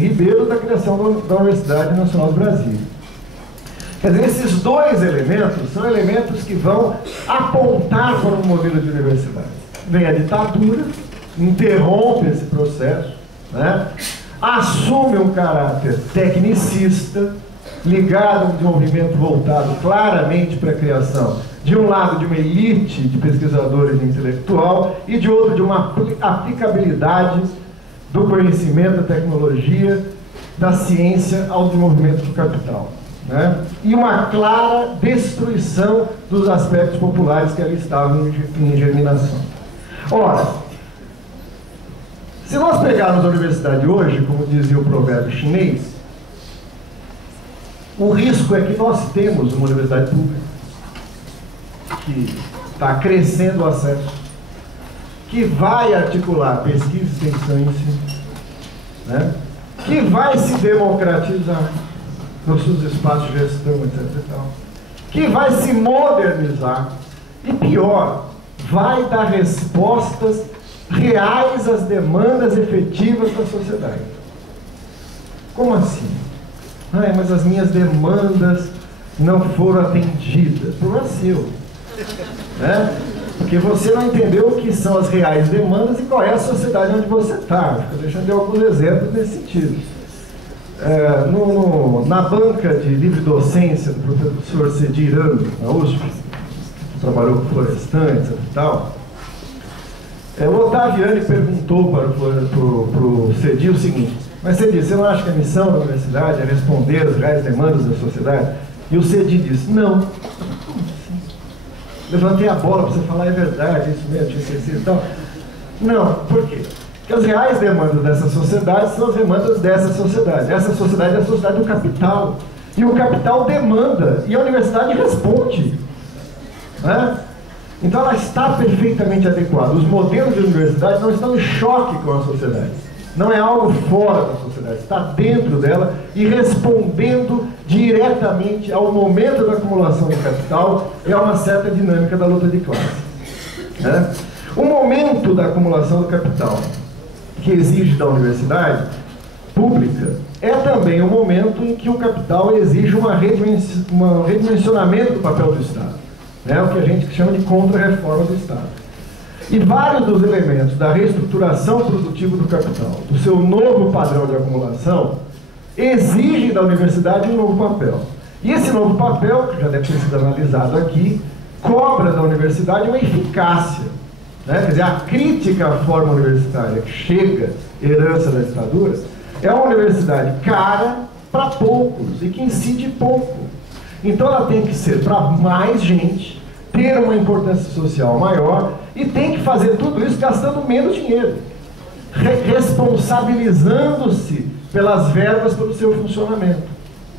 Ribeiro da criação da Universidade Nacional do Brasil. Quer dizer, esses dois elementos são elementos que vão apontar para um modelo de universidade. Vem a ditadura, interrompe esse processo, né? Assume um caráter tecnicista, ligado a um desenvolvimento voltado claramente para a criação, de um lado, de uma elite de pesquisadores e intelectual, e de outro, de uma aplicabilidade do conhecimento, da tecnologia, da ciência ao desenvolvimento do capital, né? E uma clara destruição dos aspectos populares que ali estavam em germinação. Ora, se nós pegarmos a universidade hoje, como dizia o provérbio chinês, o risco é que nós temos uma universidade pública que está crescendo o acesso, que vai articular pesquisa, extensão e ensino, né? Que vai se democratizar nos seus espaços de gestão, etc. e tal, que vai se modernizar e, pior, vai dar respostas reais às demandas efetivas da sociedade. Como assim? Mas as minhas demandas não foram atendidas. Problema seu, né? Porque você não entendeu o que são as reais demandas e qual é a sociedade onde você está. Estou deixando alguns exemplos nesse sentido. Na banca de livre docência do professor Cedi Irano, na USP, que trabalhou com florestantes e tal, o Ottaviani perguntou para o Cedi o seguinte: mas Cedi, você não acha que a missão da universidade é responder às reais demandas da sociedade? E o Cedi disse: não. Levantei a bola para você falar, é verdade, isso mesmo, tinha esquecido e tal. Não, por quê? Porque as reais demandas dessa sociedade são as demandas dessa sociedade. Essa sociedade é a sociedade do capital. E o capital demanda, e a universidade responde, né? Então ela está perfeitamente adequada. Os modelos de universidade não estão em choque com a sociedade. Não é algo fora da sociedade, está dentro dela e respondendo diretamente ao momento da acumulação do capital e a uma certa dinâmica da luta de classe, né? O momento da acumulação do capital que exige da universidade pública é também o momento em que o capital exige um redimensionamento do papel do Estado, né? O que a gente chama de contra-reforma do Estado. E vários dos elementos da reestruturação produtiva do capital, do seu novo padrão de acumulação, exigem da universidade um novo papel. E esse novo papel, que já deve ter sido analisado aqui, cobra da universidade uma eficácia, né? Quer dizer, a crítica à forma universitária que chega, herança da ditadura, é uma universidade cara para poucos e que incide pouco. Então ela tem que ser para mais gente, ter uma importância social maior e tem que fazer tudo isso gastando menos dinheiro, responsabilizando-se pelas verbas pelo seu funcionamento,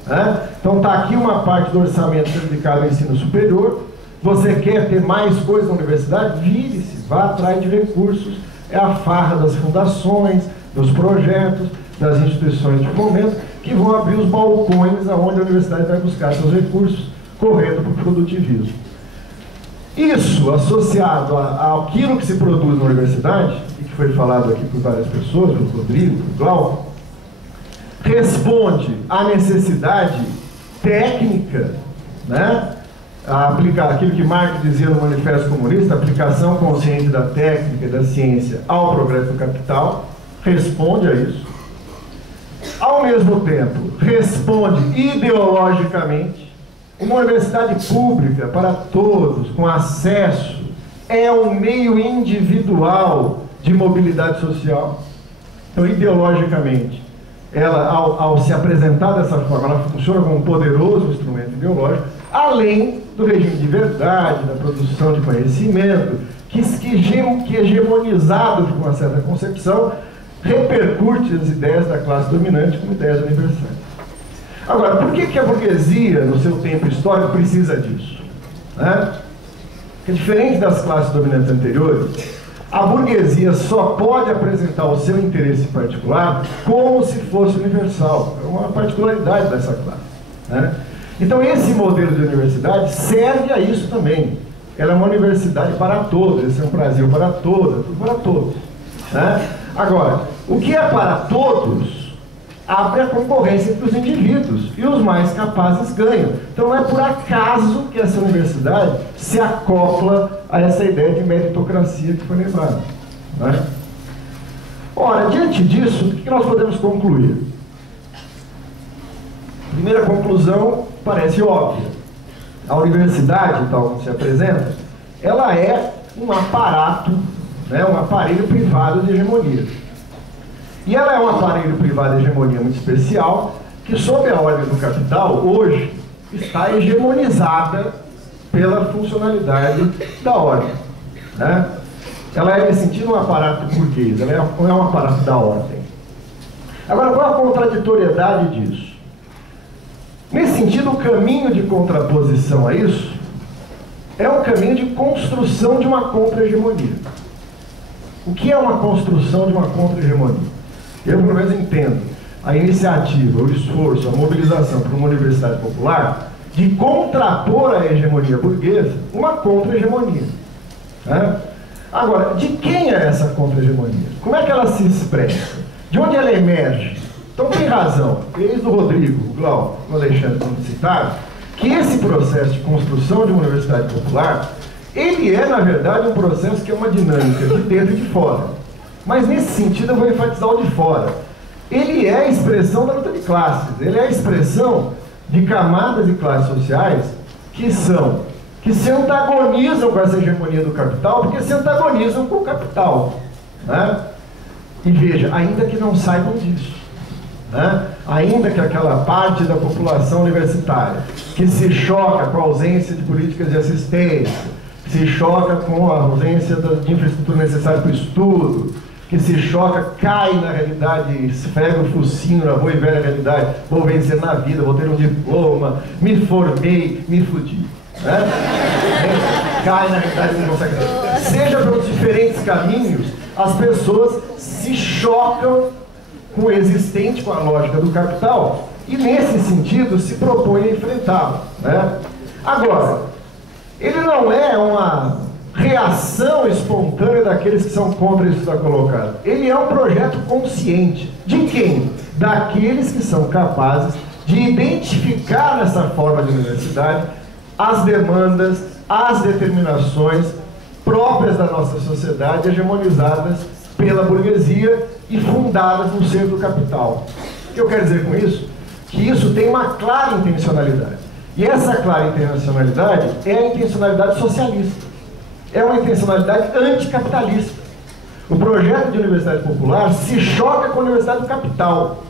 né? Então está aqui uma parte do orçamento dedicado ao ensino superior. Você quer ter mais coisa na universidade? Vire-se, vá atrás de recursos. É a farra das fundações, dos projetos, das instituições de fomento que vão abrir os balcões aonde a universidade vai buscar seus recursos, correndo para o produtivismo. Isso, associado àquilo que se produz na universidade, e que foi falado aqui por várias pessoas, pelo Rodrigo, pelo Glauco, responde à necessidade técnica, né? Aquilo que Marx dizia no Manifesto Comunista, a aplicação consciente da técnica e da ciência ao progresso do capital, responde a isso. Ao mesmo tempo, responde ideologicamente. Uma universidade pública para todos, com acesso, é um meio individual de mobilidade social. Então, ideologicamente, ela, ao se apresentar dessa forma, ela funciona como um poderoso instrumento ideológico, além do regime de verdade, da produção de conhecimento, que hegemonizado por uma certa concepção, repercute as ideias da classe dominante como ideias universais. Agora, por que a burguesia, no seu tempo histórico, precisa disso, né? Porque, diferente das classes dominantes anteriores, a burguesia só pode apresentar o seu interesse particular como se fosse universal. É uma particularidade dessa classe, né? Então, esse modelo de universidade serve a isso também. Ela é uma universidade para todos, esse é um Brasil para todos, tudo para todos, né? Agora, o que é para todos abre a concorrência entre os indivíduos e os mais capazes ganham. Então não é por acaso que essa universidade se acopla a essa ideia de meritocracia que foi lembrada, né? Ora, diante disso, o que nós podemos concluir? Primeira conclusão parece óbvia. A universidade, tal como se apresenta, ela é um aparato, né, um aparelho privado de hegemonia. E ela é um aparelho privado de hegemonia muito especial, que sob a ordem do capital, hoje, está hegemonizada pela funcionalidade da ordem, né? Ela é, nesse sentido, um aparato burguês, ela é um aparato da ordem. Agora, qual a contraditoriedade disso? Nesse sentido, o caminho de contraposição a isso é um caminho de construção de uma contra-hegemonia. O que é uma construção de uma contra-hegemonia? Eu, pelo menos, entendo a iniciativa, o esforço, a mobilização por uma universidade popular de contrapor à hegemonia burguesa uma contra-hegemonia, né? Agora, de quem é essa contra-hegemonia? Como é que ela se expressa? De onde ela emerge? Então tem razão, desde o Rodrigo, o Glauco, o Alexandre, como citaram, que esse processo de construção de uma universidade popular, ele é, na verdade, um processo que é uma dinâmica de dentro e de fora. Mas nesse sentido eu vou enfatizar o de fora. Ele é a expressão da luta de classes, ele é a expressão de camadas e classes sociais que se antagonizam com essa hegemonia do capital, porque se antagonizam com o capital, né? E veja, ainda que não saibam disso, né? Ainda que aquela parte da população universitária que se choca com a ausência de políticas de assistência, se choca com a ausência de infraestrutura necessária para o estudo, que se choca, cai na realidade, esfrega o focinho na boa e velha realidade, vou vencer na vida, vou ter um diploma, me formei, me fudi, né? Cai na realidade e não consegue. Seja pelos diferentes caminhos, as pessoas se chocam com o existente, com a lógica do capital, e nesse sentido se propõe a enfrentá-lo, né? Agora, ele não é uma reação espontânea daqueles que são contra isso que está colocado. Ele é um projeto consciente. De quem? Daqueles que são capazes de identificar nessa forma de universidade as demandas, as determinações próprias da nossa sociedade, hegemonizadas pela burguesia e fundadas no seio do capital. O que eu quero dizer com isso? Que isso tem uma clara intencionalidade. E essa clara intencionalidade é a intencionalidade socialista. É uma intencionalidade anticapitalista. O projeto de universidade popular se choca com a universidade do capital.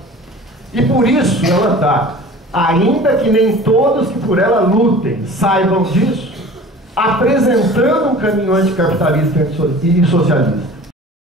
E por isso ela está, ainda que nem todos que por ela lutem saibam disso, apresentando um caminho anticapitalista e socialista.